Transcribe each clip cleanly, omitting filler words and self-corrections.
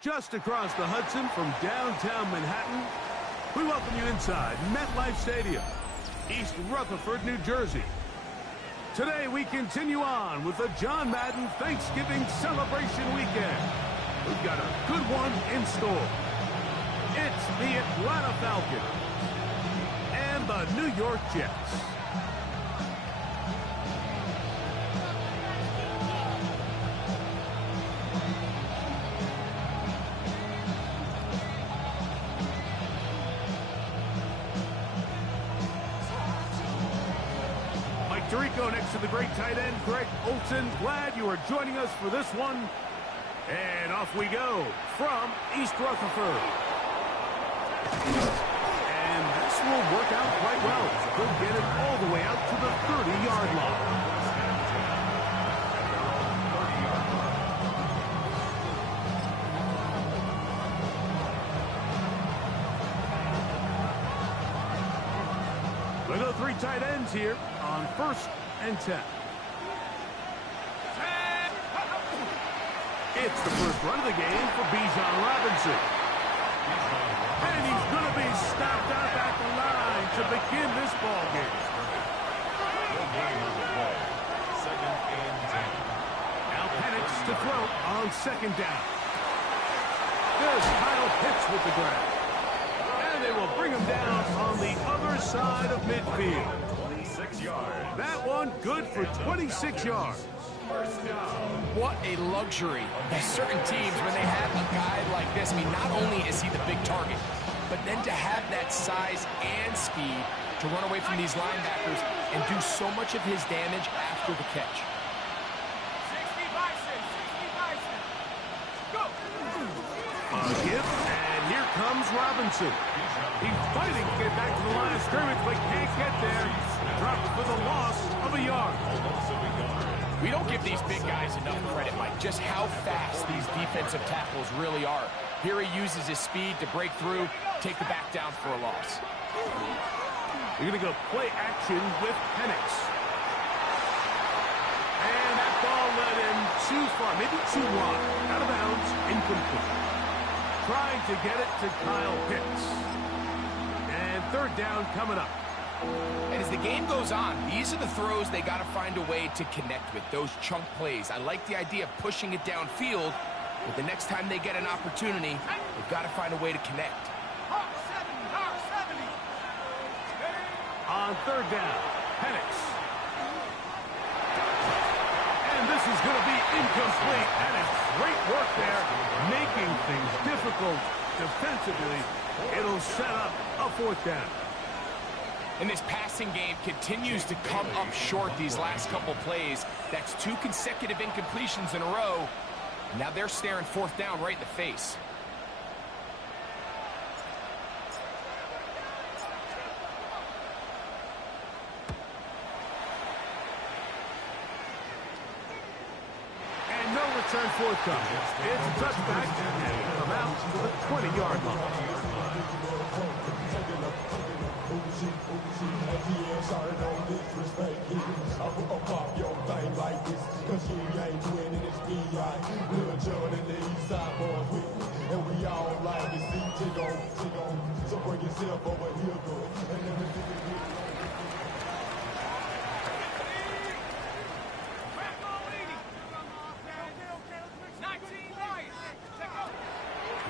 Just across the Hudson from downtown Manhattan, we welcome you inside MetLife Stadium, East Rutherford, New Jersey. Today we continue on with the John Madden Thanksgiving celebration weekend. We've got a good one in store. It's the Atlanta Falcons and the New York Jets. Tirico next to the great tight end, Greg Olsen. Glad you are joining us for this one. And off we go from East Rutherford. And this will work out quite well. He'll get it all the way out to the 30-yard line. Look at the three tight ends here on 1st and 10. It's the first run of the game for Bijan Robinson. And he's going to be stopped out at the line to begin this ball game. Now Penix to throw on 2nd down. There's Kyle Pitts with the grab. And they will bring him down on the other side of midfield. 26 yards. That one good for 26 yards. What a luxury. There's certain teams, when they have a guy like this, I mean, not only is he the big target, but then to have that size and speed to run away from these linebackers and do so much of his damage after the catch. 60 Bison, 60 Bison. Go! Give, and here comes Robinson. He's fighting to get back to the line of scrimmage, but can't get there. Dropped for the loss of a yard. We don't give these big guys enough credit, Mike, just how fast these defensive tackles really are. Here he uses his speed to break through, take the back down for a loss. We're going to go play action with Penix. And that ball led him too far, maybe too wide. Out of bounds, incomplete. Trying to get it to Kyle Pitts. And 3rd down coming up. And as the game goes on, these are the throws they got to find a way to connect with, those chunk plays. I like the idea of pushing it downfield, but the next time they get an opportunity, they've got to find a way to connect. On 3rd down, Penix. And this is going to be incomplete. That is great work there, making things difficult defensively. It'll set up a 4th down. And this passing game continues to come up short these last couple plays. That's 2 consecutive incompletions in a row. Now they're staring 4th down right in the face. And no return forthcoming. It's a touchback and come out to the 20-yard line.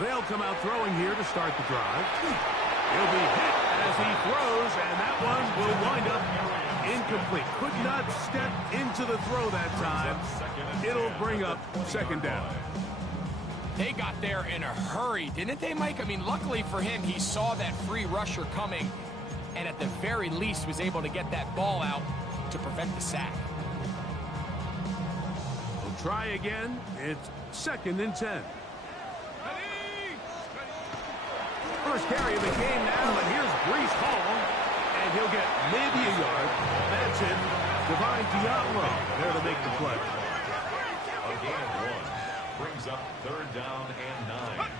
They'll come out throwing here to start the drive. He'll be hit as he throws, and that one will wind up incomplete. Could not step into the throw that time. It'll bring up 2nd down. They got there in a hurry, didn't they, Mike? I mean, luckily for him, he saw that free rusher coming, and at the very least was able to get that ball out to prevent the sack. We'll try again. It's 2nd and 10. First carry of the game now, and here's Breece Hall, and he'll get maybe a yard. That's it. Divine Diablo there to make the play. A gain of 1 brings up 3rd down and 9.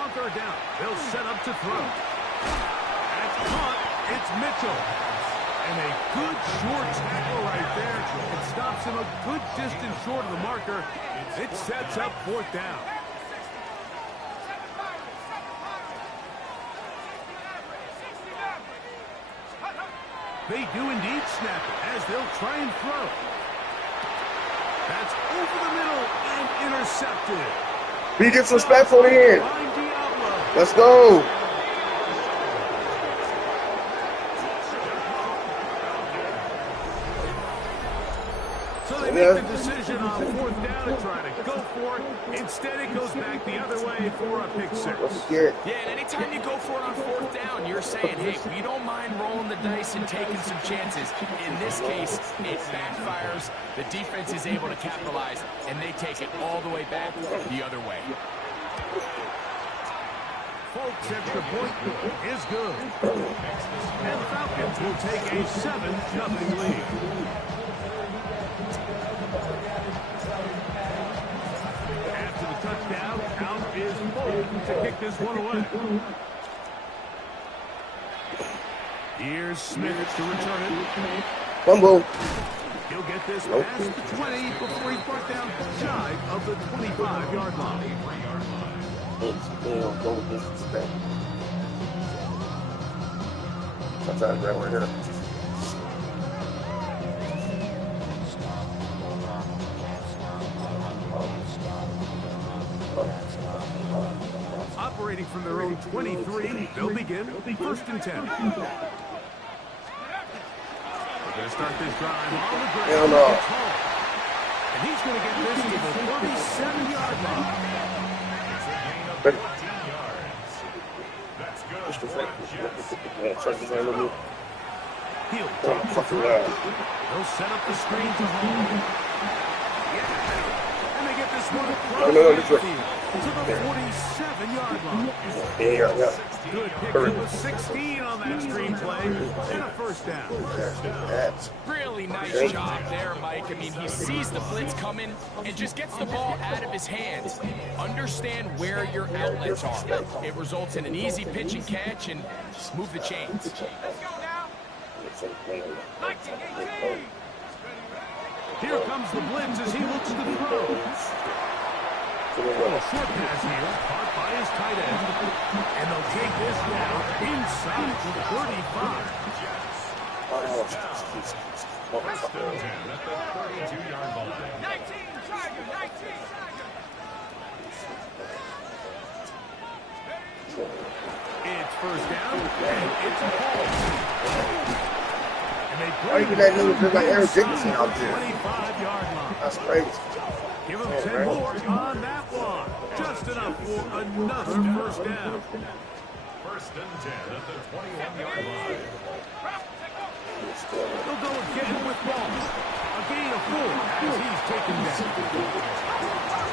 On 3rd down, they'll set up to throw. That's caught. It's Mitchell. And a good short tackle right there. It stops him a good distance short of the marker. It sets up 4th down. They do indeed snap it as they'll try and throw. That's over the middle and intercepted. Be disrespectful here. Let's go. So they make the decision on 4th down to try to go for it. Instead, it goes back the other way for a pick 6. Yeah, and anytime you go for it on 4th down, you're saying, hey, we don't mind rolling the dice and taking some chances. In this case, it backfires. The defense is able to capitalize, and they take it all the way back the other way. Folks, extra point is good. And the Falcons will take a 7-0 lead. After the touchdown, out is Bolt to kick this one away. Here's Smith to return it. Fumble. He'll get this past the 20 before he's brought down shy of the 25-yard line. Don't disrespect. Sometimes right over here. Operating from their own 23, they'll begin 1st and 10. We're going to start this drive on the ground. Hell no. And he's going to get this to the 37-yard line. But That's good. He'll oh, drop the fucking throw. God. He'll set up the screen to Hall. Yeah. And they get this one across No, this way. the field to the 47-yard line. Yeah. Good pick with 16 on that screen play and a 1st down. That's Really nice job there, Mike. I mean, he sees the blitz coming and just gets the ball out of his hands. Understand where your outlets are. It results in an easy pitch and catch and move the chains. Let's go now. 19-18. Here comes the blitz as he looks to throw. A short pass here, caught by his tight end. And they'll take this down inside the 35. First and 10 at the 32-yard line. 19, Tiger, 19, Tiger. It's 1st down, and it's a ball. And they why you get that nigga just like Eric Dickinson out there? 25-yard line. That's crazy. Give him 10 more on that one. Just enough for another 1st down. First and 10 at the 21-yard line. They'll go again with ball. A gain of 4 as he's taken down.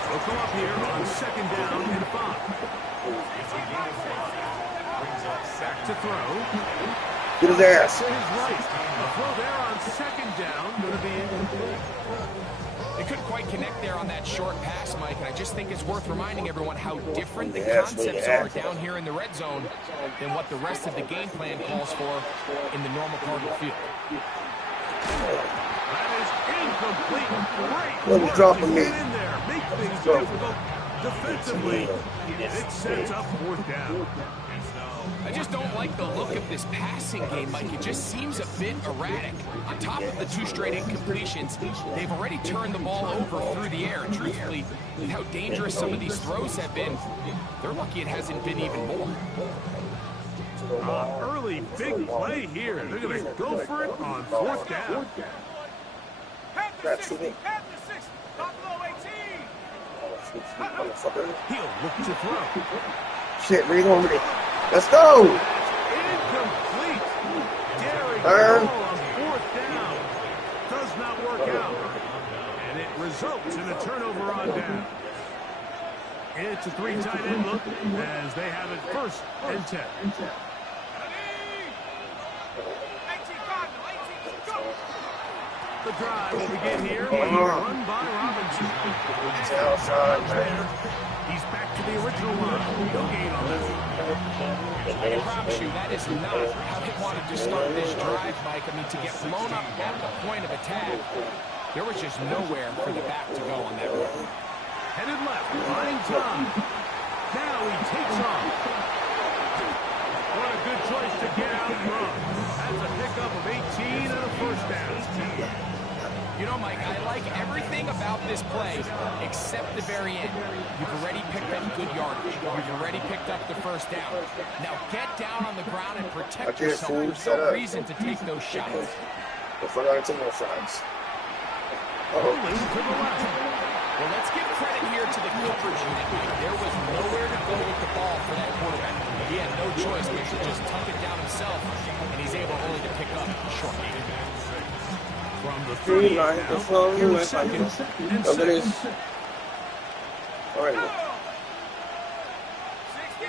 They'll come up here on 2nd down and 5. Back to throw. Get his ass. To his right. A throw there on 2nd down. Going to be incomplete. They couldn't quite connect there on that short pass, Mike, and I just think it's worth reminding everyone how different the concepts are down here in the red zone than what the rest of the game plan calls for in the normal part of the field. That is incomplete. Great What work dropping to me? get in there. Make things difficult defensively. It sets up 4th down. I just don't like the look of this passing game, Mike. It just seems a bit erratic. On top of the 2 straight incompletions, they've already turned the ball over through the air. And truthfully, with how dangerous some of these throws have been, they're lucky it hasn't been even more. Early big play here. They're going to go for it on 4th down. Panther 60, Panther 60, top below 18. He'll look to throw. Shit, read on me. Let's go. Incomplete. Daring Turn. ball on 4th down. Does not work out. And it results in a turnover on down. It's a 3 tight end look as they have it 1st and 10. 18, Cardinal, 18, go. The drive will begin here with a run by Robinson. It's outside, man. He's back to the original line. No gain on this. I can promise you that is not how they wanted to start this drive, Mike. I mean, to get blown up at the point of attack, there was just nowhere for the back to go on that run. Headed left, buying time. Now he takes off. What a good choice to get out and run. That's a pickup of 18 and a first down. You know, Mike, I like everything about this play except the very end. You've already picked up good yardage. You've already picked up the first down. Now get down on the ground and protect yourself. There's no reason to take those shots. If we're going to take no shots. Well, let's give credit here to the coverage unit, Mike. There was nowhere to go with the ball for that quarterback. He had no choice but to just tuck it down himself, and he's able only to pick up a short gain. From the 30 now, here's second and 6. All right.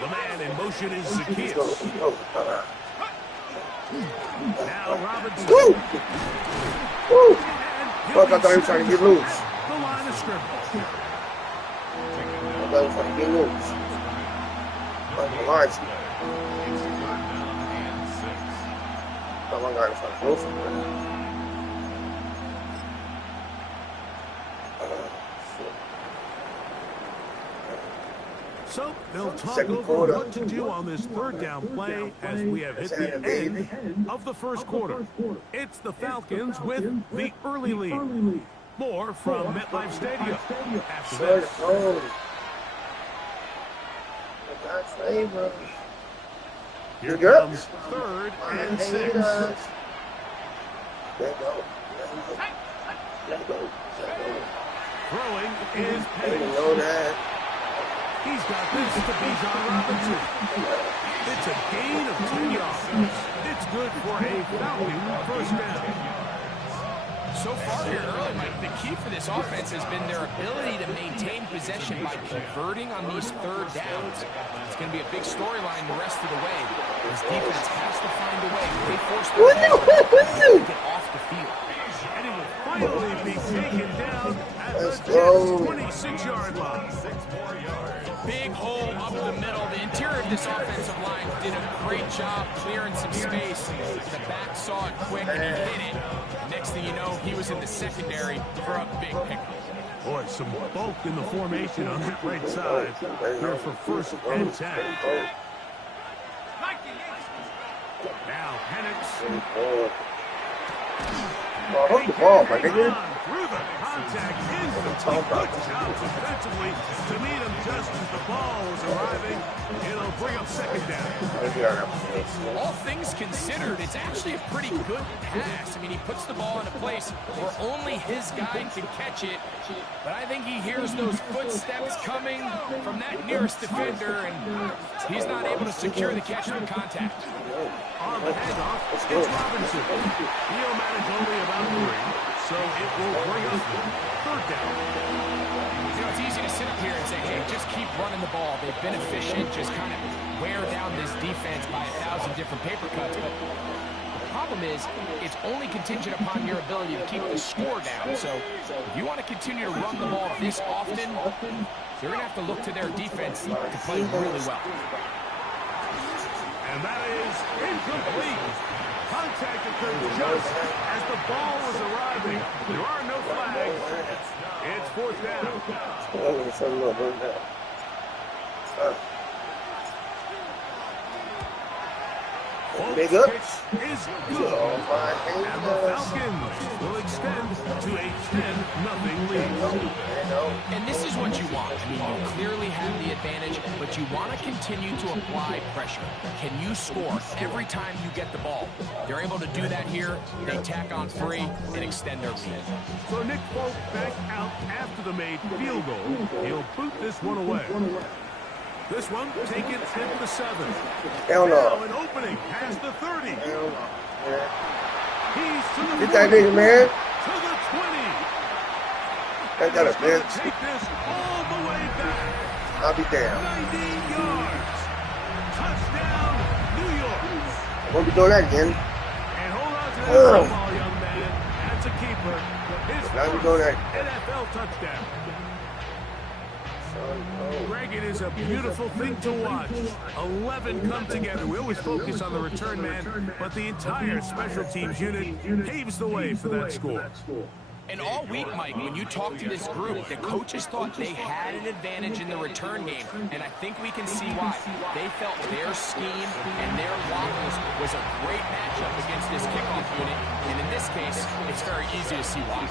The man in motion is Zacchaeus. Now Robinson. Woo! Woo! And Fuck, I thought he was trying to get loose. the line of scrimmage. I thought he was trying to get loose. Like the lines. That one guy was trying to go somewhere. So they'll talk Second over quarter. what to do on this third down play as we have hit the end of the first quarter. It's the Falcons with the early lead. More from MetLife Stadium after this. God's favor. Here Good. comes third and 6. There you go. There you go. Throwing is You Penny. know that. He's got this to Bijan Robinson. It's a gain of 10 yards. It's good for a Falcon first down. So far here early, Mike, the key for this offense has been their ability to maintain possession by converting on these third downs. It's going to be a big storyline the rest of the way. This defense has to find a way. They force the ball to get off the field. And he will finally be taken down at the Let's go. 26-yard line. Big hole up the middle. The interior of this offensive line did a great job clearing some space. The back saw it quick and he hit it. Next thing you know, he was in the secondary for a big pickup. Boy, some bulk in the formation on that right side. Here for first and 10. Now Penix. Oh, hold the ball, my nigga. Through the contact, incomplete. Good job defensively to meet him just as the ball was arriving. It'll bring up second down. All things considered, it's actually a pretty good pass. I mean, he puts the ball in a place where only his guy can catch it. But I think he hears those footsteps coming from that nearest defender, and he's not able to secure the catch from contact. On the handoff, it's Robinson. He'll manage only about 3, so it will bring up third down. You know, it's easy to sit up here and say, hey, just keep running the ball. They've been efficient, just kind of wear down this defense by 1,000 different paper cuts. But the problem is, it's only contingent upon your ability to keep the score down. So if you want to continue to run the ball this often, you're going to have to look to their defense to play really well. And that is incomplete. Contact occurred just as the ball was arriving. There are no flags. It's fourth down. Big up. Is good. And the Falcons will extend to a 10-0 lead. And this is what you want. I mean, you clearly have the advantage, but you want to continue to apply pressure. Can you score every time you get the ball? They're able to do that here. They tack on 3 and extend their lead. So Nick Folk back out after the made field goal. He'll boot this one away. This one taken at the 7. Hell no. Now an opening past the 30. Hell no. He's to the Get that 40, nigga, man. to the 20. That got a He's gonna bitch. take this all the way back. I'll be damned. 90 yards. Touchdown, New York. I won't be doing that again. And hold on to that football, young man. That's a keeper. His Now we first go that. NFL touchdown. Greg, it is a beautiful thing to watch. 11 come together. We always focus on the return man, but the entire special teams unit paves the way for that score. And all week, Mike, when you talk to this group, the coaches thought they had an advantage in the return game, and I think we can see why. They felt their scheme and their blockers was a great matchup against this kickoff unit, and in this case, it's very easy to see why.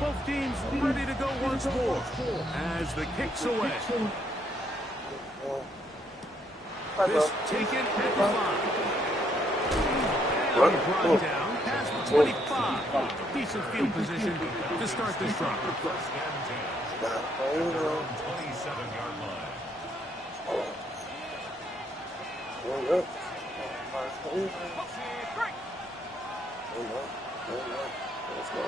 Both teams ready to go once more as the kick's away. This taken at the line. And brought down past the 25. Decent field position to start this drive. 27-yard line. Let's go.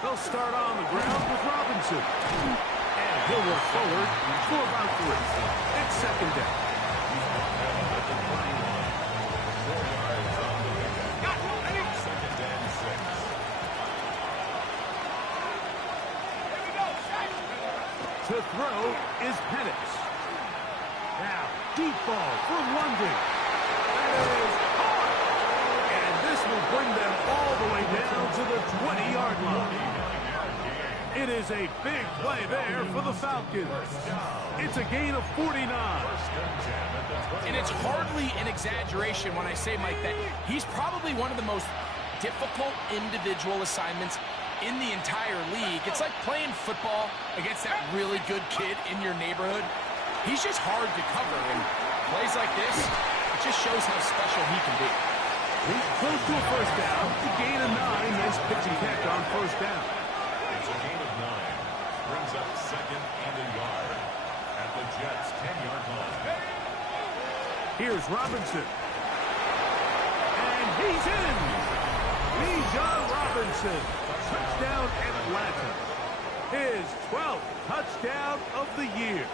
They'll start on the ground with Robinson. And he'll work forward for about 3. It's second down. To throw is Penix. Now, deep ball for London. That is hard. And this will bring them all the way down to the 20-yard line. It is a big play there for the Falcons. It's a gain of 49. And it's hardly an exaggeration when I say, Mike, that he's probably one of the most difficult individual assignments in the entire league. It's like playing football against that really good kid in your neighborhood. He's just hard to cover, and plays like this, it just shows how special he can be. He's close to a first down. The gain of 9. Nice pitch and catch on first down. It's a gain of 9. Brings up second and a yard at the Jets' 10-yard line. Here's Robinson. And he's in. Bijan Robinson. Touchdown Atlanta. His 12th touchdown of the year.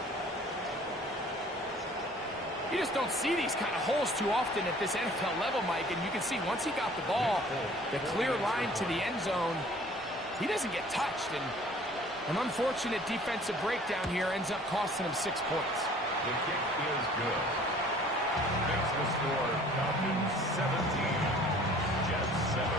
You just don't see these kind of holes too often at this NFL level, Mike, and you can see once he got the ball, the clear line to the end zone, he doesn't get touched, and an unfortunate defensive breakdown here ends up costing him 6 points. The kick is good. Makes the score Falcons 17, Jets 7.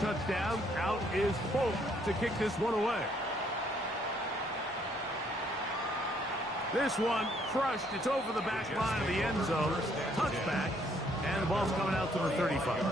Touchdown. Out is Folk to kick this one away. This one crushed. It's over the back line of the end zone. Touchback. And the ball's coming out to the 35.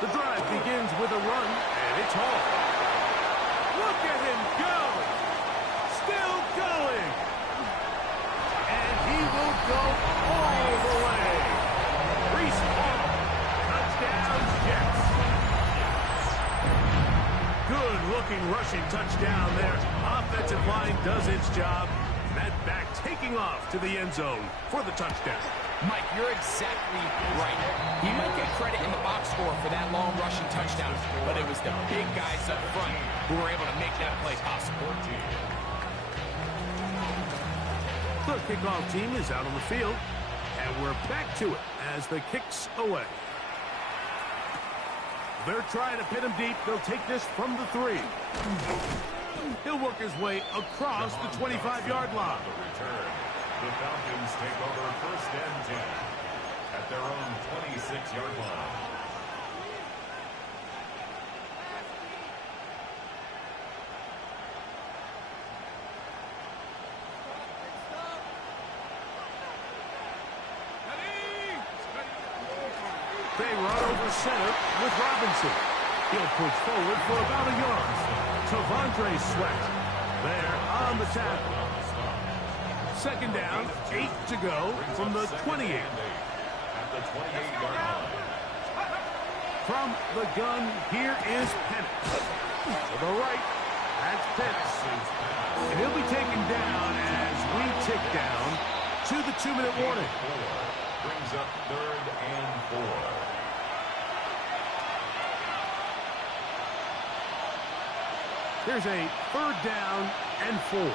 The drive begins with a run, and it's hard. Look at him go! Still going! And he will go all the way. Reese Hall, touchdown Jets. Good-looking rushing touchdown there. Offensive line does its job. That back taking off to the end zone for the touchdown. Mike, you're exactly right. He might get credit in the box score for that long rushing touchdown, but it was the big guys up front who were able to make that play possible. The kickoff team is out on the field, and we're back to it as the kick's away. They're trying to pin him deep. They'll take this from the 3. He'll work his way across the 25-yard line. The Falcons take over first and 10 at their own 26-yard line. They run over center with Robinson. He'll push forward for about a yard. Tavondre Sweat there on the tackle. Second down, 8 to go from the 28. At the 28-yard line. From the gun, here is Penix. To the right, that's Penix. And he'll be taken down as we tick down to the 2-minute warning. Brings up 3rd and 4. Here's a 3rd down and 4.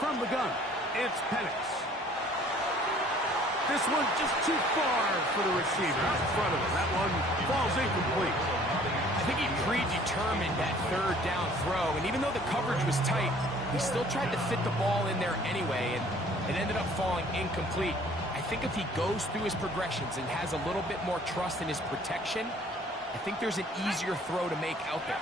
From the gun, it's Penix. This one just too far for the receiver out in front of him. That one falls incomplete. I think he predetermined that 3rd down throw, and even though the coverage was tight, he still tried to fit the ball in there anyway, and it ended up falling incomplete. I think if he goes through his progressions and has a little bit more trust in his protection, I think there's an easier throw to make out there.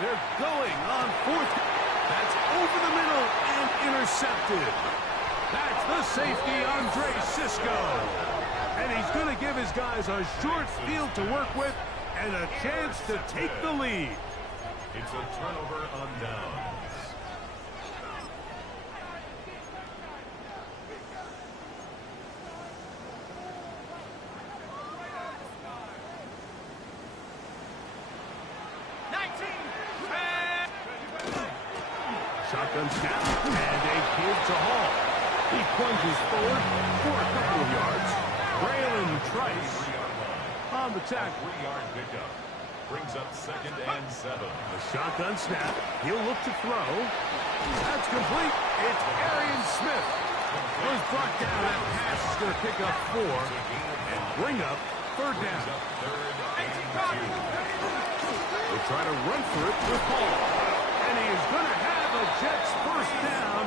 They're going on 4th. That's over the middle and intercepted. That's the safety, Andre Cisco. And he's going to give his guys a short field to work with and a chance to take the lead. It's a turnover on downs. Shotgun snap and a give to Hall. He plunges forward for a couple of yards. Braylon Trice on the tackle. 3-yard pickup. Brings up 2nd and 7. The shotgun snap. He'll look to throw. That's complete. It's Arian Smith. Was brought down. That pass is going to pick up 4 and bring up 3rd down. They'll try to run for it with Hall. And he is going to have a Jets 1st down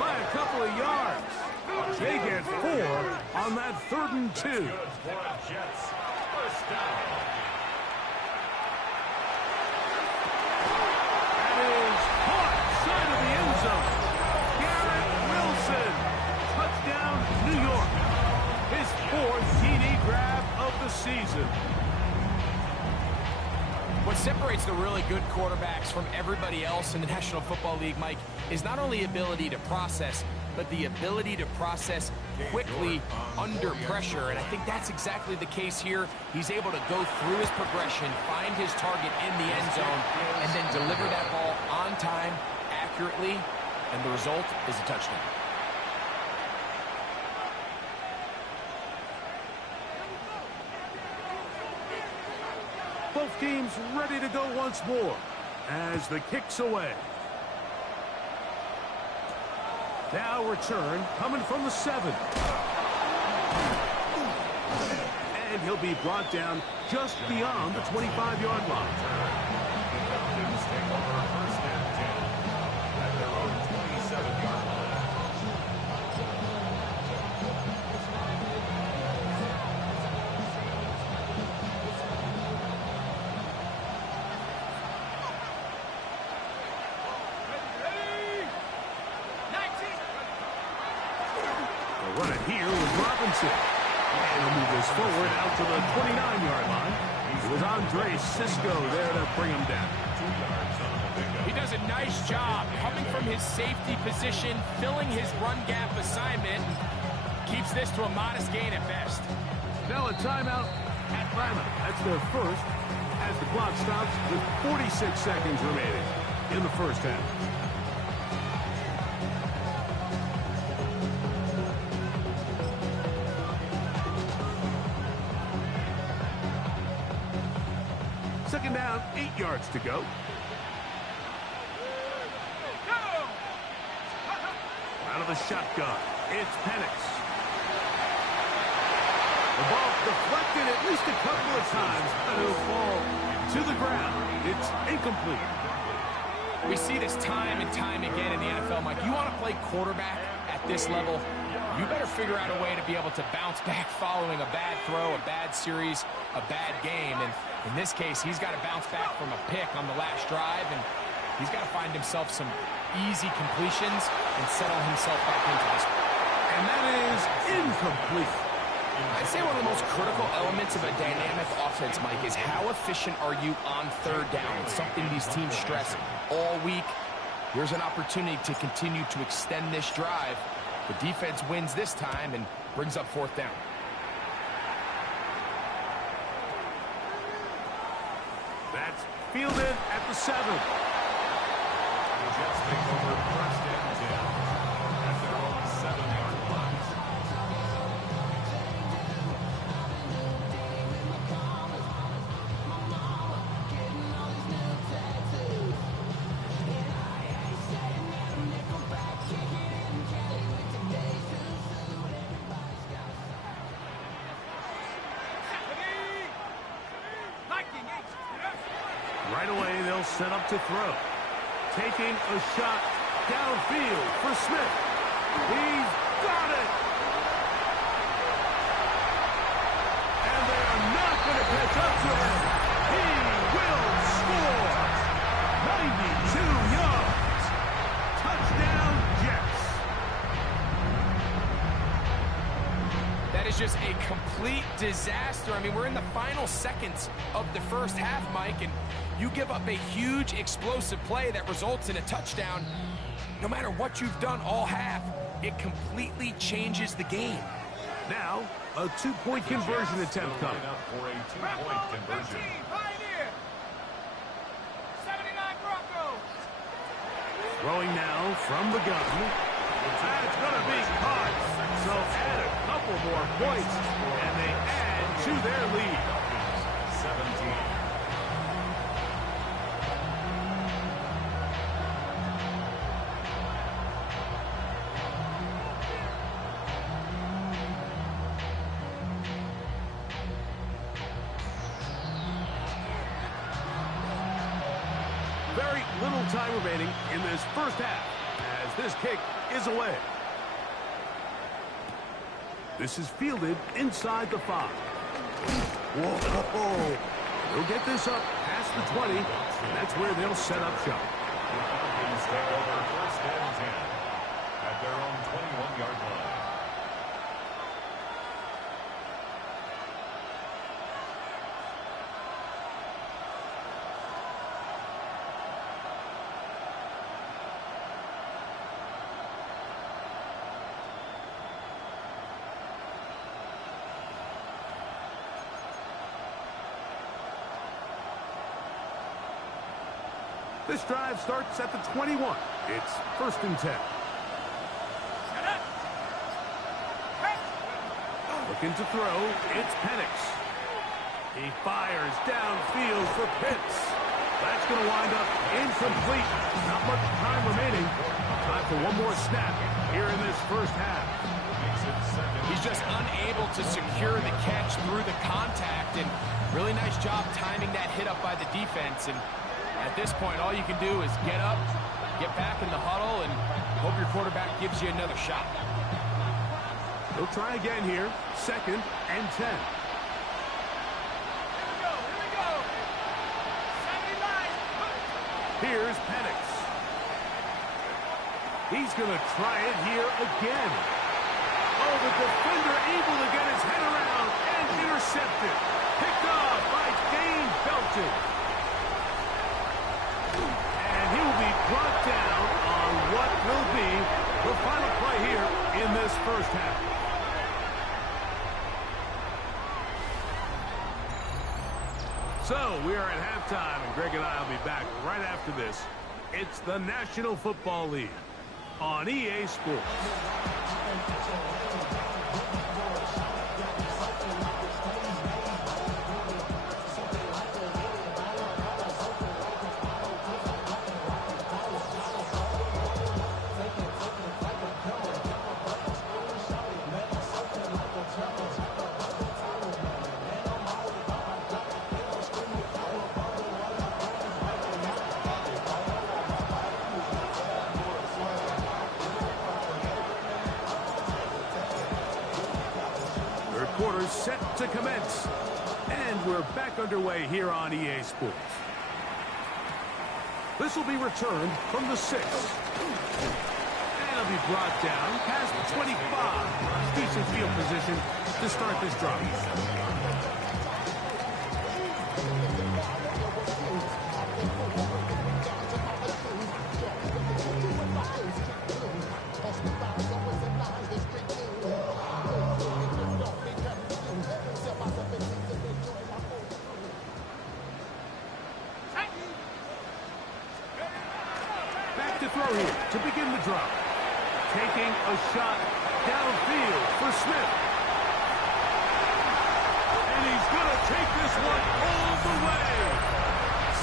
by a couple of yards. They get 4 on that 3rd and 2. Good for Jets. 1st down. That is caught side of the end zone. Garrett Wilson. Touchdown, New York. His 4th TD grab of the season. What separates the really good quarterbacks from everybody else in the National Football League, Mike, is not only ability to process, but the ability to process quickly under pressure. And I think that's exactly the case here. He's able to go through his progression, find his target in the end zone, and then deliver that ball on time, accurately, and the result is a touchdown. Both teams ready to go once more as the kick's away. Now return coming from the 7. And he'll be brought down just beyond the 25-yard line. Falcons take over 1st and 10 at their own 27-yard line. Run it here with Robinson. And he'll move this forward out to the 29-yard line. It was Andre Cisco there to bring him down. 2 yards on the pickup. He does a nice job coming from his safety position, filling his run gap assignment, keeps this to a modest gain at best. Now a timeout, Atlanta. That's their 1st as the clock stops with 46 seconds remaining in the 1st half. Second down, 8 yards to go. Out of the shotgun, it's Penix. The ball deflected at least a couple of times, and it'll fall to the ground. It's incomplete. We see this time and time again in the NFL, Mike. You want to play quarterback at this level, you better figure out a way to be able to bounce back following a bad throw, a bad series, a bad game. And in this case, he's got to bounce back from a pick on the last drive, and he's got to find himself some easy completions and settle himself back into this. And that is incomplete. I'd say one of the most critical elements of a dynamic offense, Mike, is how efficient are you on 3rd down. It's something these teams stress all week. Here's an opportunity to continue to extend this drive. The defense wins this time and brings up fourth down. That's fielded at the 7. The Jets take over first and 10 at their own 7-yard line. Right away, they'll set up to throw. Taking a shot downfield for Smith. He's got it! And they are not going to catch up to him. He will score! 92 yards. Touchdown, Jets. That is just a complete disaster. I mean, we're in the final seconds of the first half, Mike, and you give up a huge explosive play that results in a touchdown. No matter what you've done all half, it completely changes the game. Now, a 2-point conversion attempt coming. Up for a 2-point conversion. Throwing now from the gun. That's going to be caught. So add a couple more points, and they add to their lead. 17. Very little time remaining in this first half as this kick is away. This is fielded inside the 5. Whoa! They'll get this up past the 20, and that's where they'll set up shop. The Falcons take over first and 10 at their own 21-yard line. This drive starts at the 21. It's first and 10. Looking to throw, it's Penix. He fires downfield for Pitts. That's going to wind up incomplete. Not much time remaining. Time for one more snap here in this first half. He's just unable to secure the catch through the contact, and really nice job timing that hit up by the defense. And at this point, all you can do is get up, get back in the huddle, and hope your quarterback gives you another shot. He'll try again here. Second and 10. Here we go. 79. Here's Penix. He's going to try it here again. Oh, the defender able to get his head around and intercepted. Picked off by Dane Belton. And he will be brought down on what will be the final play here in this first half. So we are at halftime, and Greg and I will be back right after this. It's the National Football League on EA Sports. Quarters set to commence, and we're back underway here on EA Sports. This will be returned from the 6. And it'll be brought down past the 25. Decent field position to start this drive. throw here to begin the drive. Taking a shot downfield for Smith. And he's going to take this one all the way.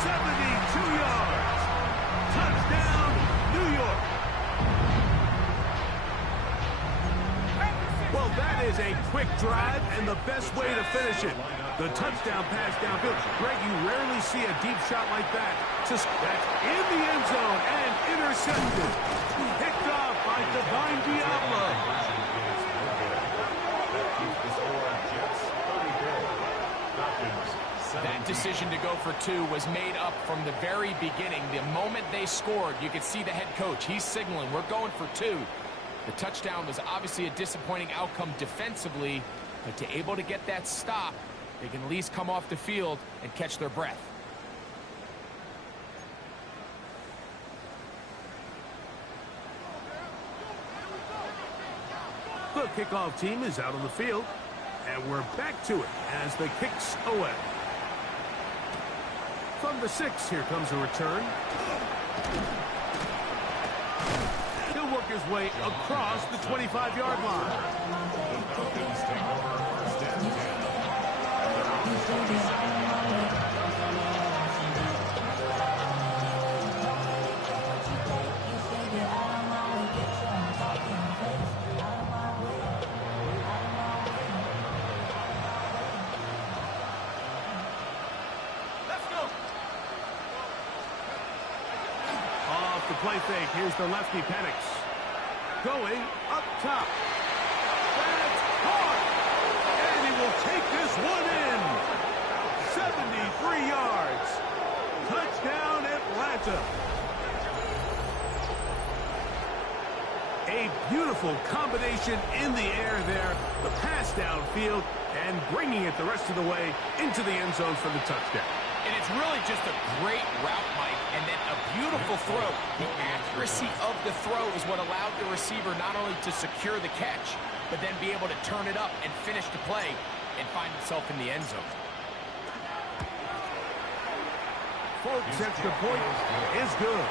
72 yards. Touchdown, New York. Well, that is a quick drive and the best way to finish it. The touchdown pass downfield. Greg, you rarely see a deep shot like that. Just that's in the end zone and intercepted. Picked off by Divine Diablo. That decision to go for 2 was made up from the very beginning. The moment they scored, you could see the head coach. He's signaling, we're going for 2. The touchdown was obviously a disappointing outcome defensively, but to able to get that stop, they can at least come off the field and catch their breath. The kickoff team is out on the field, and we're back to it as the kicks away. From the 6, here comes a return. He'll work his way across the 25-yard line. The Falcons take over first and 10. The play fake. Here's the lefty, Penix. Going up top. That's hard. And he will take this one in. 73 yards. Touchdown, Atlanta. A beautiful combination in the air there. The pass downfield and bringing it the rest of the way into the end zone for the touchdown. And it's really just a great route, Mike, and then a beautiful throw. The accuracy of the throw is what allowed the receiver not only to secure the catch, but then be able to turn it up and finish the play and find himself in the end zone. Folks, extra point is good.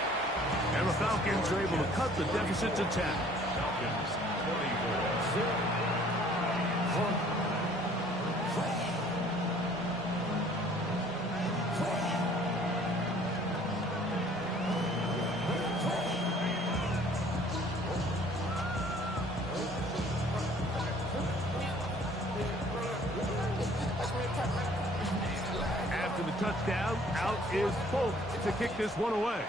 And the Falcons are able to cut the deficit to 10. Falcons 24. After the touchdown, out is Folk to kick this one away.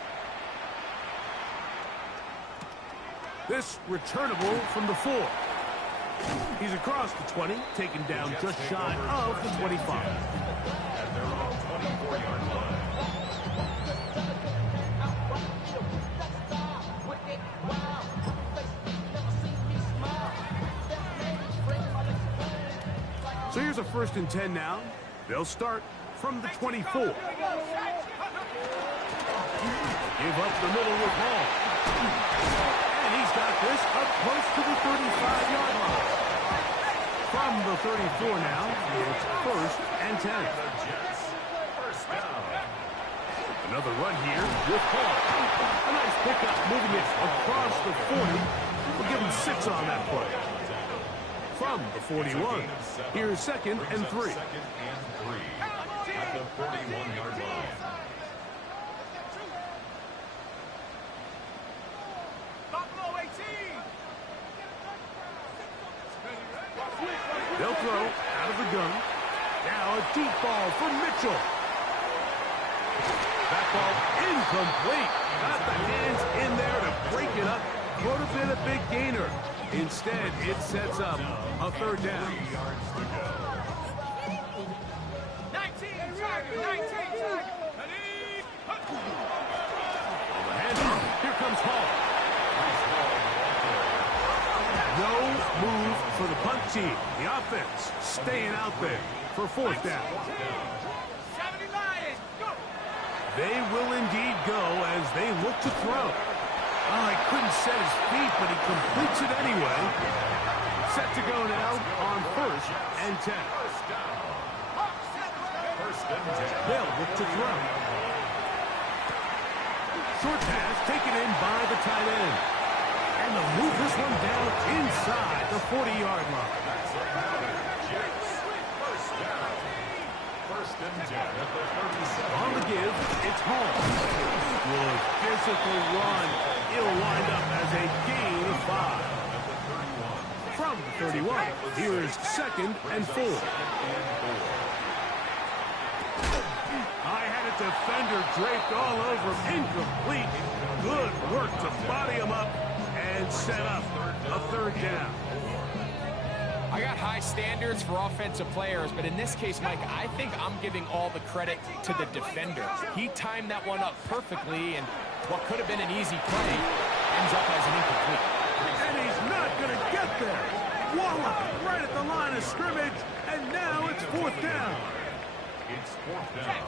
This returnable from the 4. He's across the 20, taken down just shy of the 25. At their own 24-yard line. So here's a 1st and 10 now. They'll start from the 24. Give up the middle with Hall. And he's got this up close to the 35-yard line. From the 34 now, it's 1st and 10. First down. Another run here with Hall. A nice pickup, moving it across the 40. We'll give him 6 on that play. From the 41, here's 2nd and 3. 2nd and 3 at the 41-yard line. They'll throw out of the gun. Now a deep ball for Mitchell. That ball incomplete. Got the hands in there to break it up. Could have been a big gainer. Instead, it sets up a 3rd down. 3 yards to go. 19, Tiger, 19, Tiger. The handoff. Here comes Hall. No move for the punt team. The offense staying out there for 4th down. 70 Lions, go. They will indeed go as they look to throw. Oh, he couldn't set his feet, but he completes it anyway. Set to go now on 1st and 10. First and 10. They'll look to throw. Short pass taken in by the tight end. And they'll move this one down inside the 40-yard line. First and 10 at the 37. On the give, it's home. Good physical run. It'll wind up as a gain of 5. From the 31, here's 2nd and 4. I had a defender draped all over him. Incomplete. Good work to body him up and set up a 3rd down. I got high standards for offensive players, but in this case, Mike, I think I'm giving all the credit to the defender. He timed that one up perfectly, and what could have been an easy play ends up as an incomplete. And he's not going to get there. Wallop right at the line of scrimmage, and now it's 4th down. It's 4th down.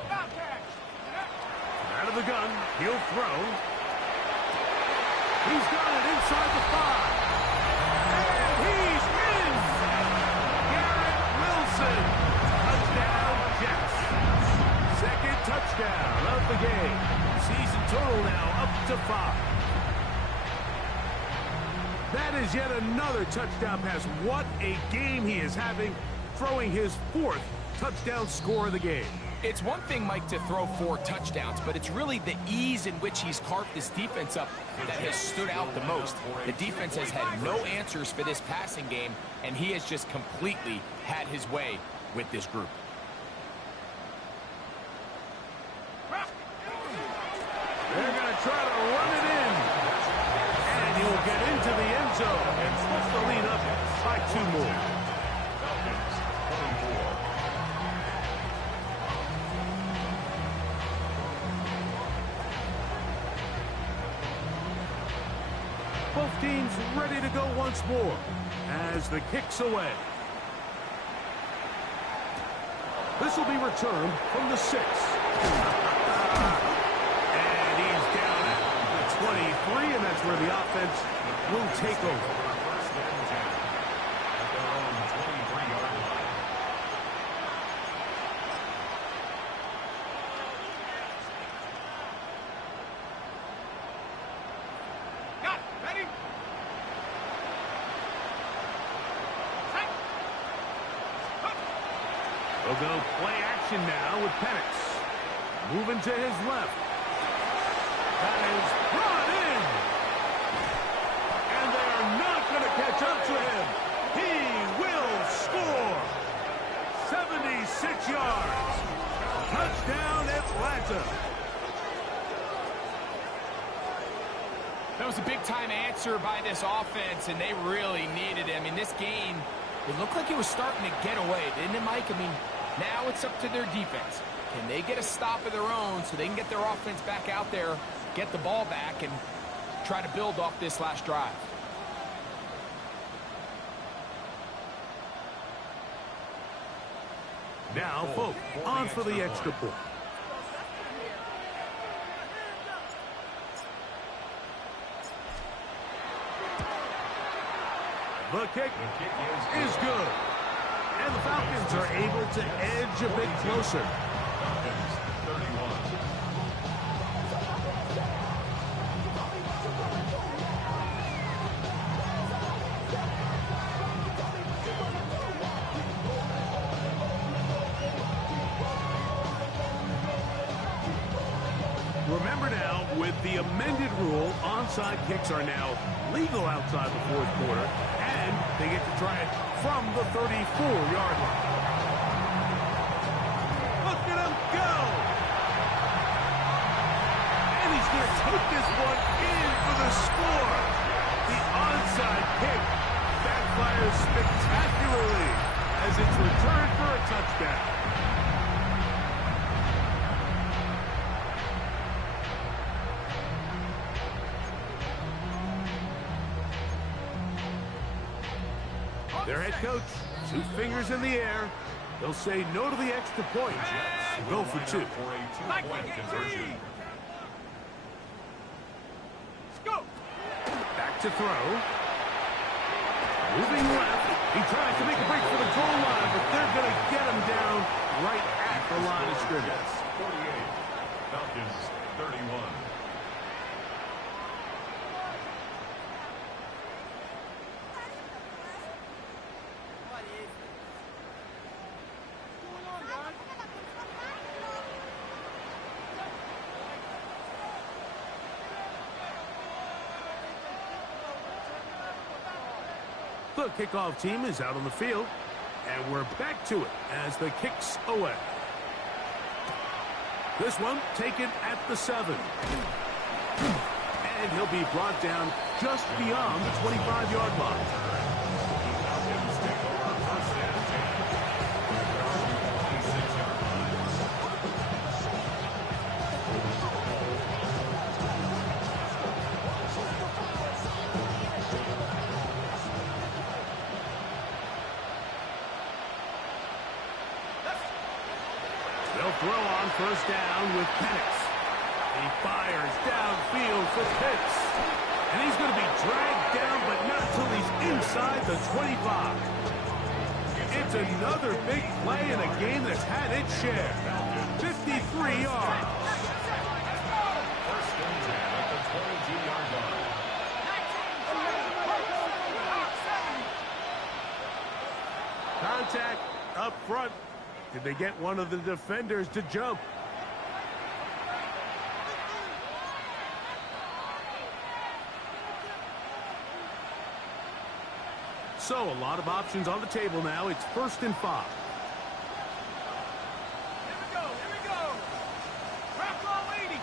Out of the gun, he'll throw. He's got it inside the 5. And he's in! Garrett Wilson. Touchdown, Jets. 2nd touchdown of the game. Season total now up to 5. That is yet another touchdown pass. What a game he is having, throwing his 4th touchdown score of the game. It's one thing, Mike, to throw 4 touchdowns, but it's really the ease in which he's carved this defense up that has stood out the most. The defense has had no answers for this passing game, and he has just completely had his way with this group. They're going to try to run it in. And he'll get into the end zone and push the lead up by 2 more. Falcons, 24. Both teams ready to go once more as the kick's away. This will be returned from the 6. And he's down at the 23, and that's where the offense will take over. First and 10 at their own 23-yard line. Got it. Ready? They'll go play action now with Penix. Moving to his left. That is brought in. And they are not going to catch up to him. He will score. 76 yards. Touchdown, Atlanta. That was a big-time answer by this offense, and they really needed it. I mean, this game, it looked like it was starting to get away, didn't it, Mike? I mean, now it's up to their defense. Can they get a stop of their own so they can get their offense back out there, get the ball back, and try to build off this last drive? Now, Folk on for the extra point. The kick is good. And the Falcons are able to edge a bit closer. Falcons, 31. Remember now, with the amended rule, onside kicks are now legal outside the 4th quarter, and they get to try it from the 34-yard line. Look at him go! And he's going to take this one in for the score. The onside kick backfires spectacularly as it's returned for a touchdown. Their head coach, 2 fingers in the air. They'll say no to the extra point. Go for 2. For a 2-point conversion. Let's go. Back to throw. Moving left. He tries to make a break for the goal line, but they're going to get him down right at the line of scrimmage. Jets, 48. Falcons, 31. The kickoff team is out on the field, and we're back to it as the kick's away. This one taken at the 7. And he'll be brought down just beyond the 25-yard line. Falcons take over first and 10. 26-yard line. They'll throw on first down with Penix. He fires downfield for Pitts. And he's going to be dragged down, but not until he's inside the 25. It's another big play in a game that's had its share. 53 yards. First and 10 at the 22-yard line. Contact up front. Did they get one of the defenders to jump? So a lot of options on the table now. It's 1st and 5. Here we go. Rock ball waiting.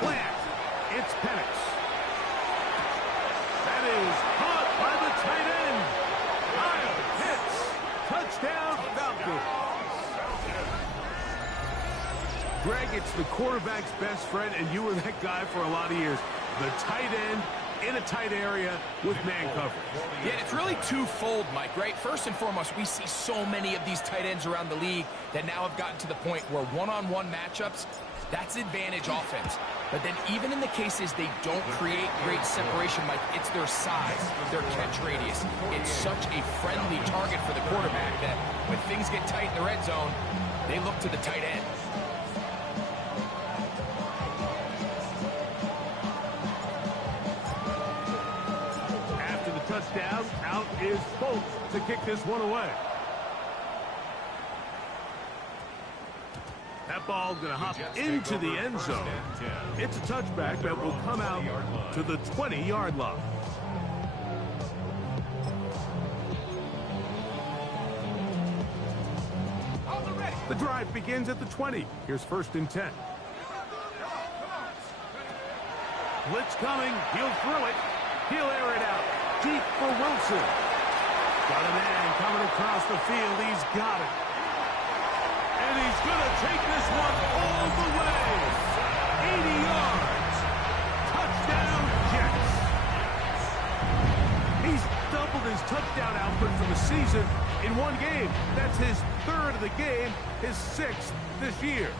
Plant. It's Penix. That is caught by the tight end. Kyle Pitts. Touchdown, Falcons. Greg, it's the quarterback's best friend, and you were that guy for a lot of years. The tight end in a tight area with man coverage. Yeah, it's really twofold, Mike, right? First and foremost, we see so many of these tight ends around the league that now have gotten to the point where one-on-one matchups, that's advantage offense. But then even in the cases they don't create great separation, Mike, it's their size, their catch radius. It's such a friendly target for the quarterback that when things get tight in the red zone, they look to the tight end. Touchdown. Out is Bolt to kick this one away. That ball going to hop into the end zone. It's a touchback that will come out to the 20-yard line. The drive begins at the 20. Here's 1st and 10. Blitz coming. He'll throw it. He'll air it out. Deep for Wilson. Got a man coming across the field. He's got it. And he's going to take this one all the way. 80 yards. Touchdown, Jets. He's doubled his touchdown output for the season in one game. That's his 3rd of the game, his 6th this year.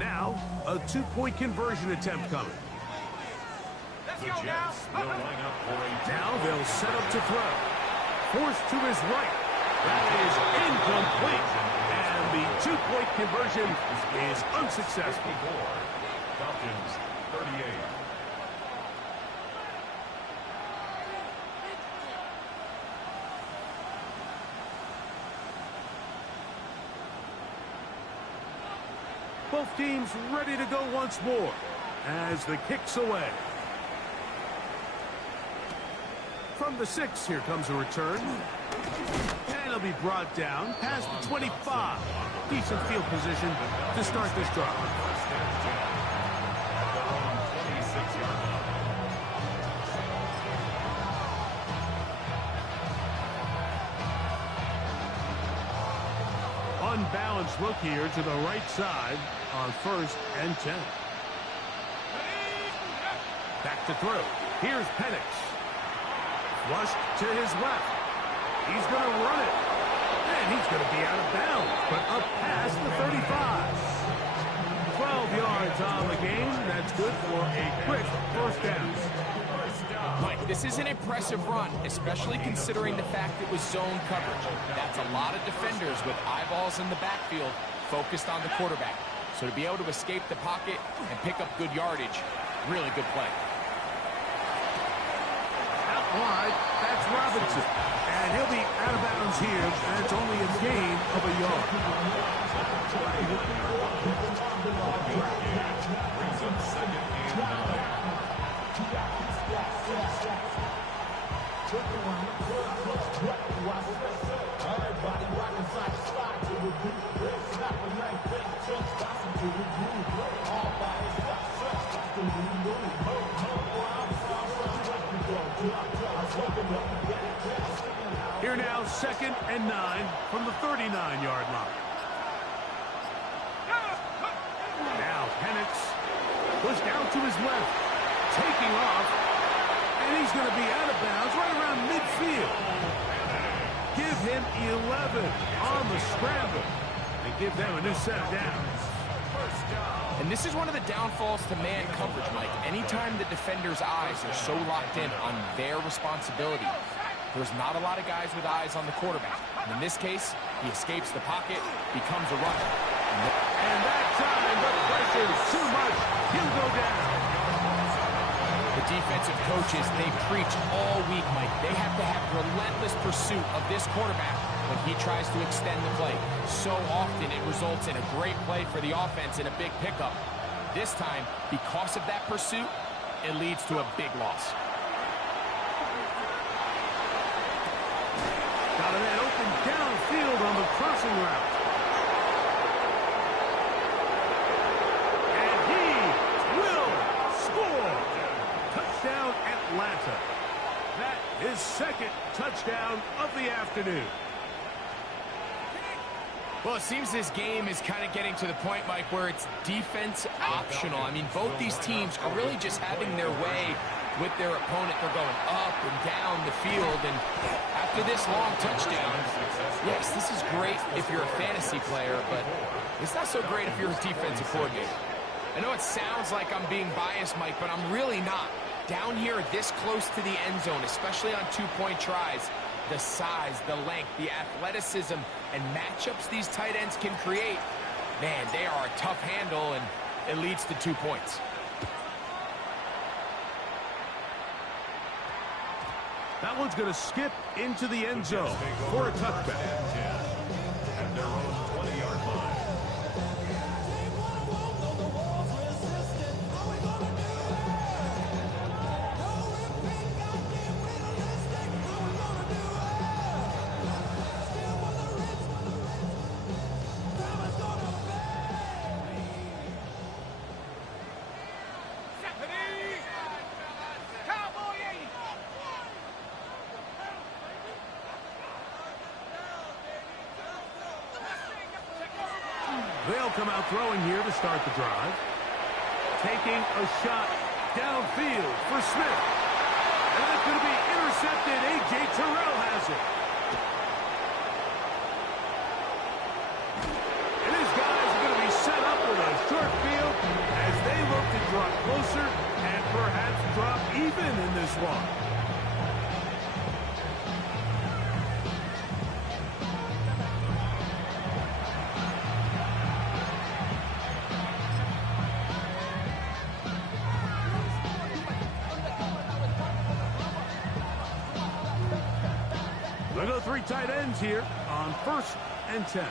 Now, a 2-point conversion attempt coming. The Jets will line up for a Now they'll set up to throw. Forced to his right. That is incomplete. And the 2-point conversion is unsuccessful. Falcons 38. Both teams ready to go once more as the kick's away. From the 6, here comes a return. And it'll be brought down past the 25. Decent field position to start this drive. First and 10 at their own 26-yard line. Unbalanced look here to the right side on 1st and 10. Back to throw. Here's Penix. Flushed to his left. He's going to run it. And he's going to be out of bounds, but up past the 35. 12 yards on the game. That's good for a quick first down. Mike, this is an impressive run, especially considering the fact it was zone coverage. That's a lot of defenders with eyeballs in the backfield focused on the quarterback. So to be able to escape the pocket and pick up good yardage, really good play. Out wide, that's Robinson. And he'll be out of bounds here, and it's only a gain of a yard. 2nd and 9 from the 39-yard line. Now Penix pushed out to his left, taking off, and he's going to be out of bounds right around midfield. Give him 11 on the scramble and give them a new set of downs. And this is one of the downfalls to man coverage, Mike. Anytime the defender's eyes are so locked in on their responsibility, there's not a lot of guys with eyes on the quarterback. And in this case, he escapes the pocket, becomes a runner. And that time, the pressure's too much. He'll go down. The defensive coaches, they preach all week, Mike. They have to have relentless pursuit of this quarterback when he tries to extend the play. So often it results in a great play for the offense and a big pickup. This time, because of that pursuit, it leads to a big loss. Got a man open downfield on the crossing route. And he will score. Touchdown, Atlanta. That is 2nd touchdown of the afternoon. Well, it seems this game is kind of getting to the point, Mike, where it's defense optional. I mean, both these teams are really just having their way with their opponent. They're going up and down the field, and after this long touchdown, yes, this is great if you're a fantasy player, but it's not so great if you're a defensive coordinator. I know it sounds like I'm being biased, Mike, but I'm really not. Down here this close to the end zone, especially on two-point tries, the size, the length, the athleticism, and matchups these tight ends can create, man, they are a tough handle, and it leads to 2 points. That one's going to skip into the end zone for a touchback. At their own 20-yard line. They'll come out throwing here to start the drive. Taking a shot downfield for Smith. And that's going to be intercepted. A.J. Terrell has it. And his guys are going to be set up with a short field as they look to draw closer and perhaps drop even in this one. They'll go 3 tight ends here on 1st and 10. 10.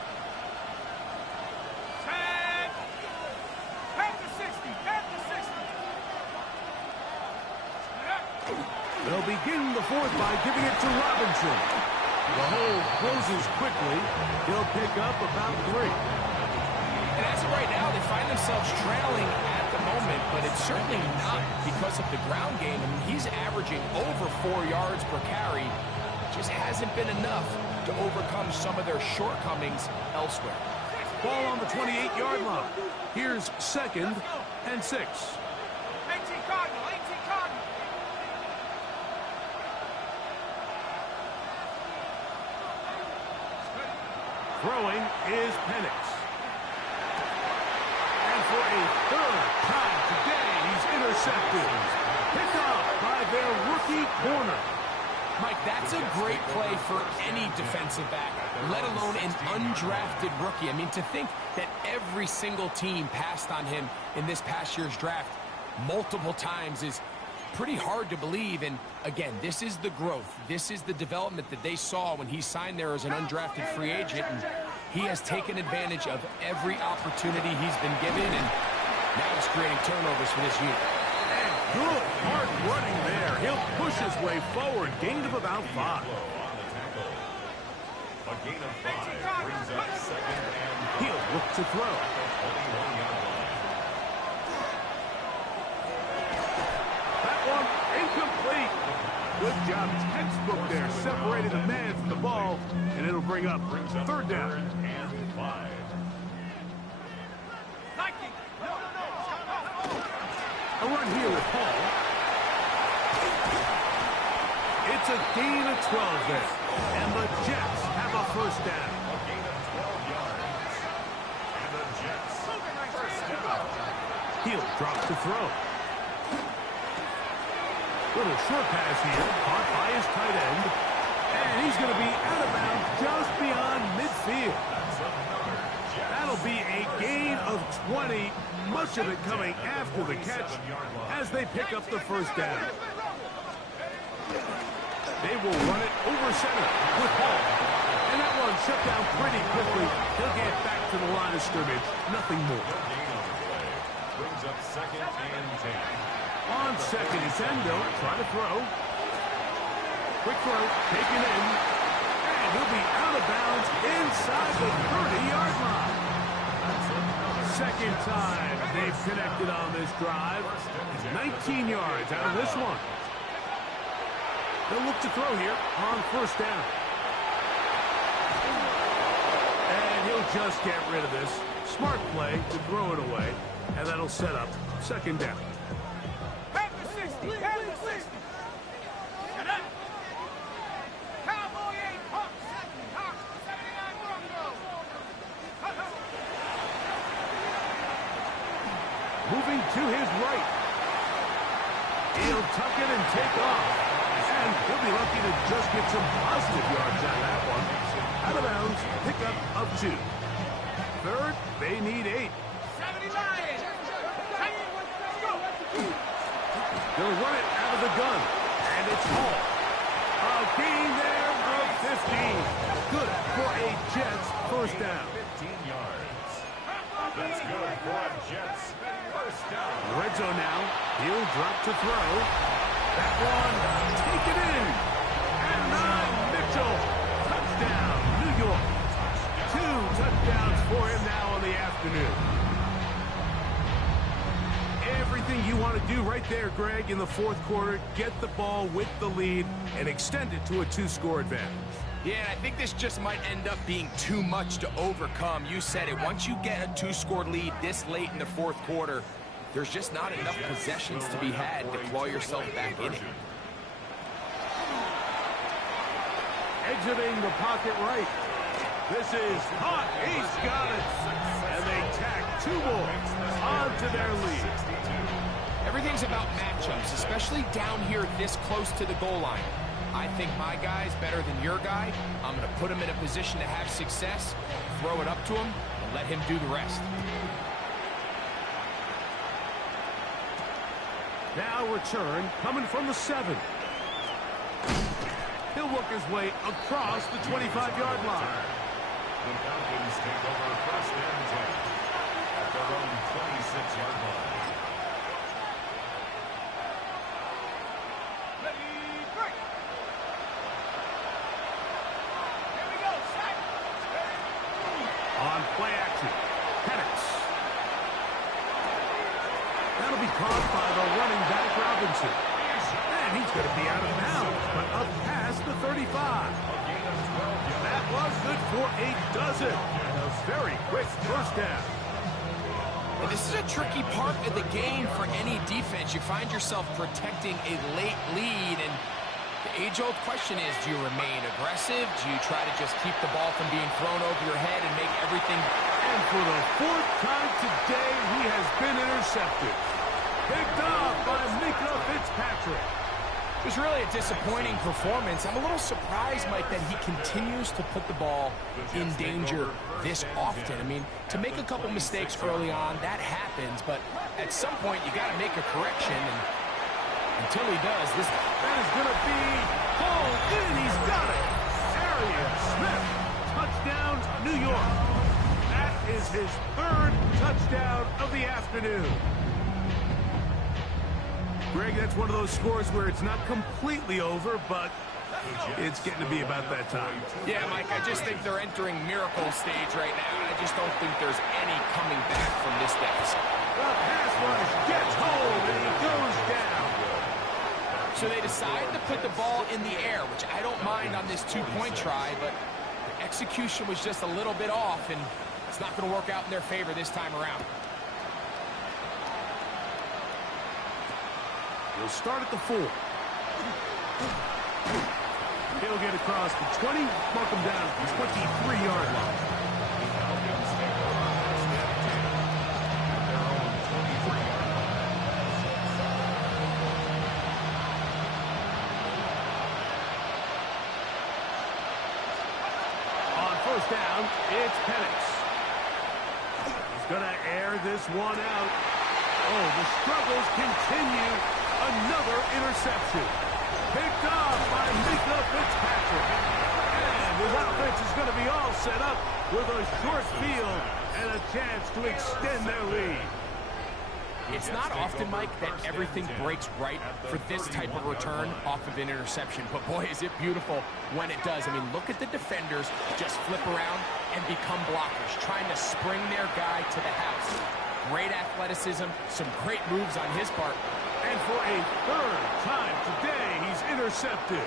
Head to 60. Head to 60. They'll begin the 4th by giving it to Robinson. The hole closes quickly. He'll pick up about 3. And as of right now, they find themselves trailing at the moment, but it's certainly not because of the ground game. I mean, he's averaging over 4 yards per carry. Just hasn't been enough to overcome some of their shortcomings elsewhere. Ball on the 28-yard line. Here's 2nd and 6. 18 Cardinal. 18 Cardinal. Throwing is Penix. And for a 3rd time today, he's intercepted. Picked off by their rookie corner. Mike, that's a great play for any defensive back, let alone an undrafted rookie. I mean, to think that every single team passed on him in this past year's draft multiple times is pretty hard to believe. And again, this is the growth. This is the development that they saw when he signed there as an undrafted free agent. And he has taken advantage of every opportunity he's been given, and now he's creating turnovers for this unit. Good hard running there. He'll push his way forward. Gain of about 5. On the tackle. A gain of 5 brings up 2nd and 5. He'll look to throw. 21-yard line. That one incomplete. Good job, textbook there, separating the man from the ball, and it'll bring up third down. And 5. A run here with Hall. It's a gain of 12 there, and the Jets have a first down. A gain of 12 yards. And the Jets first down. He'll drop to throw. Little short pass here, caught by his tight end. And he's going to be out of bounds just beyond midfield. That'll be a gain of 20, much of it coming after the catch as they pick up the first down. They will run it over center with Hall. And that one shut down pretty quickly. He'll get back to the line of scrimmage. Nothing more. Brings up 2nd and 10. On 2nd and 10, they'll try to throw. Quick throw, taken in. And he'll be out of bounds inside the 30-yard line. Second time they've connected on this drive. 19 yards out of this one. They'll look to throw here on first down. And he'll just get rid of this. Smart play to throw it away. And that'll set up second down. Moving to his right. He'll tuck it and take off. And he'll be lucky to just get some positive yards out of that one. Out of bounds, pickup of 2. Third, they need 8. They'll run it out of the gun. And it's Hall. A gain there of 15. Good for a Jets first down. 15 yards. That's good for a Jets first down. Red zone now. He'll drop to throw. That one, take it in. And Mitchell. Touchdown, New York. 2 touchdowns for him now on the afternoon. Everything you want to do right there, Greg, in the fourth quarter. Get the ball with the lead and extend it to a 2-score advantage. Yeah, and I think this just might end up being too much to overcome. You said it. Once you get a 2-score lead this late in the fourth quarter, there's just not enough possessions to be had to claw yourself back in it. Exiting the pocket right. This is caught. He's got it. And they tack 2 more onto their lead. Everything's about matchups, especially down here this close to the goal line. I think my guy's better than your guy. I'm going to put him in a position to have success, throw it up to him, and let him do the rest. Now return coming from the 7. He'll work his way across the 25-yard line. The Falcons take over first and 10 at their own 26-yard line. On play action, Penix. That'll be caught by the running back Robinson. And he's going to be out of bounds, but up past the 35. That was good for a dozen. A very quick first down. And this is a tricky part of the game for any defense. You find yourself protecting a late lead, and the age-old question is, do you remain aggressive? Do you try to just keep the ball from being thrown over your head and make everything? And for the 4th time today, he has been intercepted. Picked off by Mika Fitzpatrick. It was really a disappointing performance. I'm a little surprised, Mike, that he continues to put the ball in danger this often. I mean, to make a couple mistakes early on, that happens, but at some point you got to make a correction, and until he does, that is going to be pulled in. He's got it. Arian Smith, touchdown, New York. That is his 3rd touchdown of the afternoon. Greg, that's one of those scores where it's not completely over, but it's getting to be about that time. Yeah, Mike, I just think they're entering miracle stage right now, and I just don't think there's any coming back from this deficit. The pass rush gets home, and he goes down. So they decided to put the ball in the air, which I don't mind on this two-point try, but the execution was just a little bit off, and it's not going to work out in their favor this time around. He'll start at the 4. He'll get across the 20, mark him down at the 23-yard line. The Falcons take the last snap at their own 23-yard line. On first down, it's Penix. He's going to air this one out. Oh, the struggles continue. Another interception. Picked off by Mika Fitzpatrick. And his offense is going to be all set up with a short field and a chance to extend their lead. It's not often, Mike, that everything breaks right for this type of return off of an interception. But, boy, is it beautiful when it does. I mean, look at the defenders just flip around and become blockers, trying to spring their guy to the house. Great athleticism, some great moves on his part. And for a third time today, he's intercepted.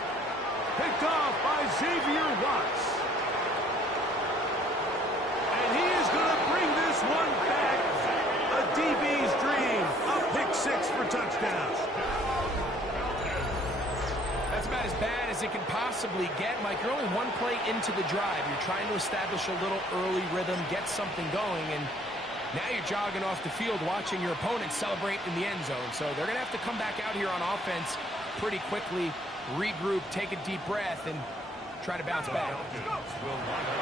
Picked off by Xavier Watts. And he is going to bring this one back. A DB's dream. A pick-6 for touchdown. That's about as bad as it can possibly get, Mike. You're only one play into the drive. You're trying to establish a little early rhythm, get something going, and now you're jogging off the field watching your opponent celebrate in the end zone. So they're going to have to come back out here on offense pretty quickly, regroup, take a deep breath, and try to bounce back.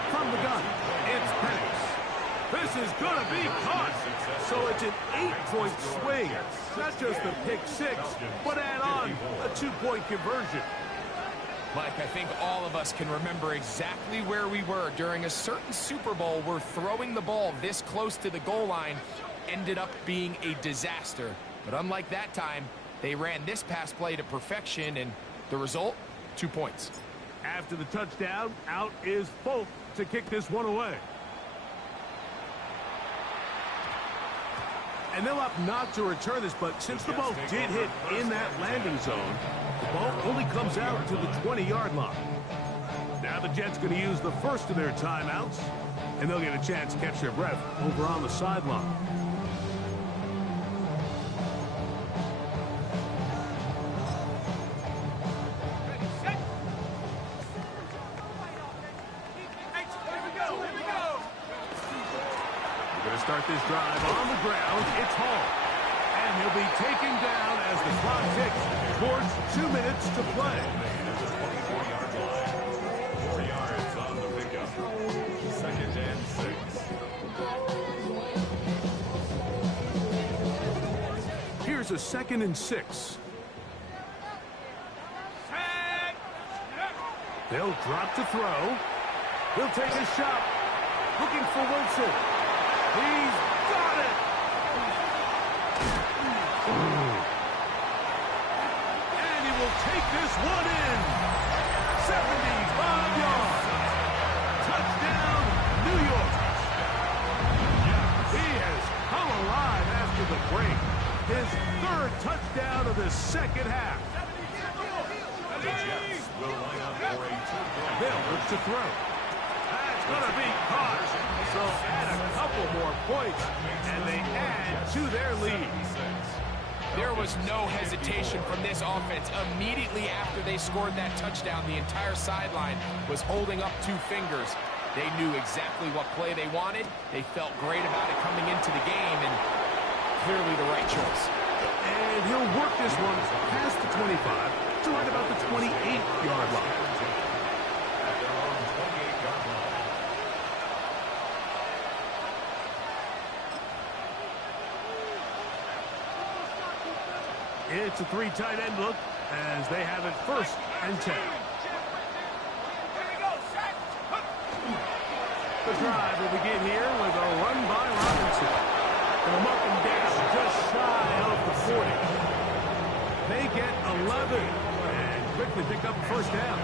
From the gun, it's Penix. This is going to be caught. So it's an 8-point swing. Not just a pick-6, but add on a 2-point conversion. Mike, I think all of us can remember exactly where we were during a certain Super Bowl where throwing the ball this close to the goal line ended up being a disaster. But unlike that time, they ran this pass play to perfection, and the result, 2 points. After the touchdown, out is Folk to kick this one away. And they'll opt not to return this, but since the ball did hit in that landing zone, the ball only comes out to the 20-yard line. Now the Jets going to use the first of their timeouts, and they'll get a chance to catch their breath over on the sideline. Start this drive on the ground. It's Hall. And he'll be taken down as the clock ticks towards 2 minutes to play. 24-yard line. 4 yards on the pickup. 2nd and 6. Here's a 2nd and 6. They'll drop to throw. He'll take a shot. Looking for Wilson. He's got it! And he will take this one in. 75 yards. Touchdown, New York. He has come alive after the break. His 3rd touchdown of the second half. The Jets will line up for a 2-point. They'll look to throw. That's going to be caught. So add a couple more points, and they add to their lead. There was no hesitation from this offense. Immediately after they scored that touchdown, the entire sideline was holding up 2 fingers. They knew exactly what play they wanted. They felt great about it coming into the game, and clearly the right choice. And he'll work this one past the 25 to right about the 28-yard line. It's a 3 tight end look as they have it 1st and 10. The drive will begin here with a run by Robinson. From up and down, just shy of the 40. They get 11 and quickly pick up 1st down.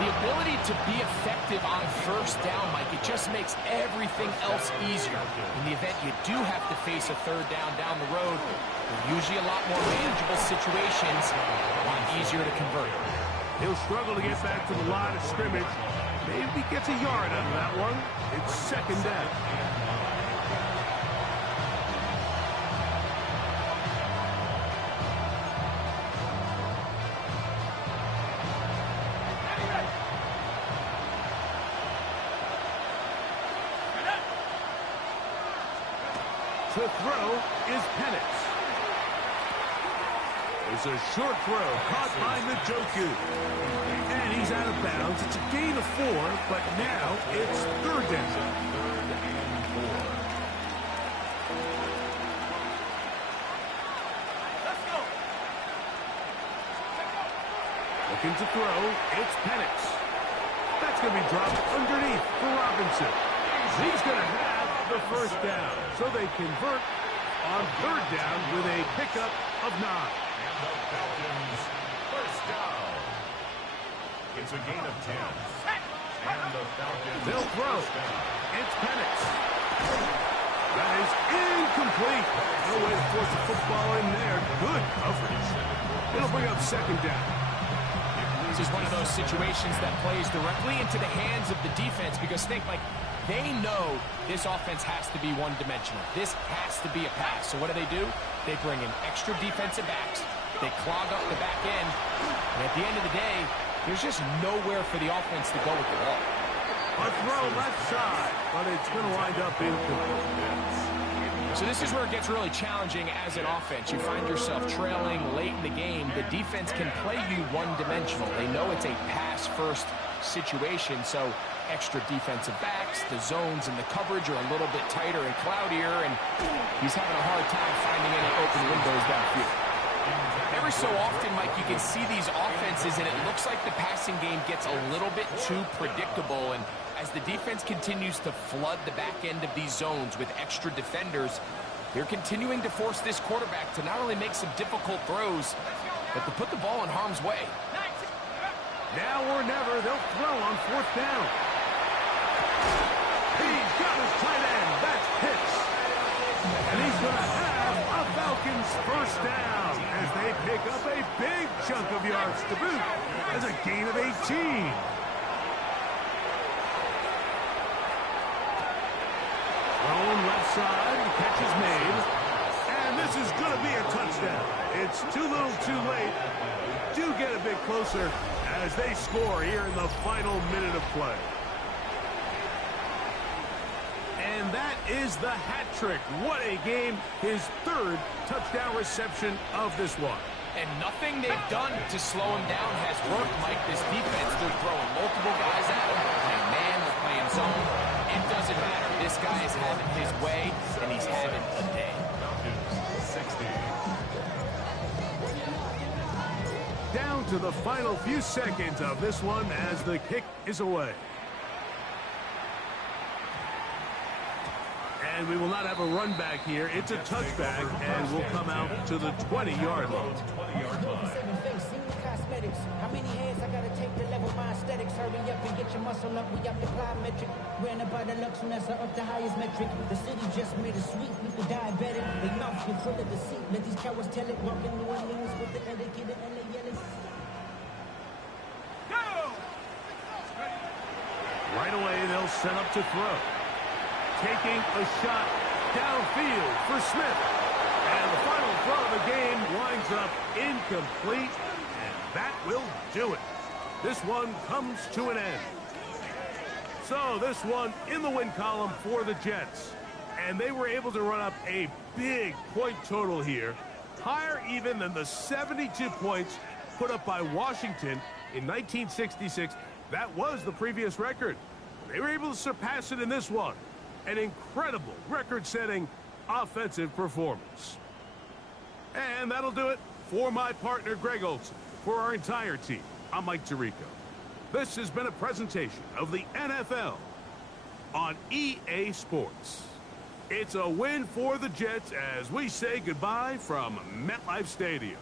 The ability to be effective on first down, Mike, it just makes everything else easier. In the event you do have to face a third down the road, they're usually a lot more manageable situations, a lot easier to convert. He'll struggle to get back to the line of scrimmage. Maybe gets a yard out of that one. It's second down. To throw is Penix. It's a short throw caught by Njoku. And he's out of bounds. It's a gain of 4, but now it's third down. Let's go. Looking to throw, it's Penix. That's going to be dropped underneath for Robinson. He's going to have the first down. So they convert on third down with a pickup of 9. And the Falcons first down. It's a gain of 10. And the Falcons They'll throw. first down. It's Penix. That is incomplete. No way to force the football in there. Good coverage. It'll bring up second down. This is one of those situations that plays directly into the hands of the defense because think, like, they know this offense has to be one-dimensional. This has to be a pass. So what do? They bring in extra defensive backs. They clog up the back end. And at the end of the day, there's just nowhere for the offense to go with the ball. A throw left side, but it's going to wind up incomplete. So this is where it gets really challenging as an offense. You find yourself trailing late in the game. The defense can play you one-dimensional. They know it's a pass-first situation, so extra defensive backs, the zones and the coverage are a little bit tighter and cloudier, and he's having a hard time finding any open windows downfield. Every so often, Mike, you can see these offenses, and it looks like the passing game gets a little bit too predictable, and as the defense continues to flood the back end of these zones with extra defenders, they're continuing to force this quarterback to not only make some difficult throws, but to put the ball in harm's way. Now or never, they'll throw on fourth down. He's got his tight end. That's Pitts. And he's going to have a Falcons first down as they pick up a big chunk of yards to boot as a gain of 18. Thrown left side, the catch is made. And this is going to be a touchdown. It's too little too late. Do get a bit closer as they score here in the final minute of play. And that is the hat trick. What a game. His third touchdown reception of this one. And nothing they've done to slow him down has worked, Mike. This defense, they're throwing multiple guys at him. They're playing man, they're playing zone. It doesn't matter. This guy is having his way, and he's having a day. Falcons 60. Down to the final few seconds of this one as the kick is away. And we will not have a run back here. It's a touchback, and we'll come out to the 20-yard line. 20-yard line. How many hands I gotta take to level my aesthetics? Hurry up and get your muscle up. We apply metric. Ran about the lux when that's up the highest metric. The city just made a sweet. People diabetic. They mouth get full of deceit. Let these cowards tell it. Walking New Orleans with the educated and they yelling. Go! Right away, they'll set up to throw. Taking a shot downfield for Smith. And the final throw of the game winds up incomplete. And that will do it. This one comes to an end. So this one in the win column for the Jets. And they were able to run up a big point total here. Higher even than the 72 points put up by Washington in 1966. That was the previous record. They were able to surpass it in this one. An incredible record-setting offensive performance. And that'll do it for my partner, Greg Olson. For our entire team, I'm Mike Tirico. This has been a presentation of the NFL on EA Sports. It's a win for the Jets as we say goodbye from MetLife Stadium.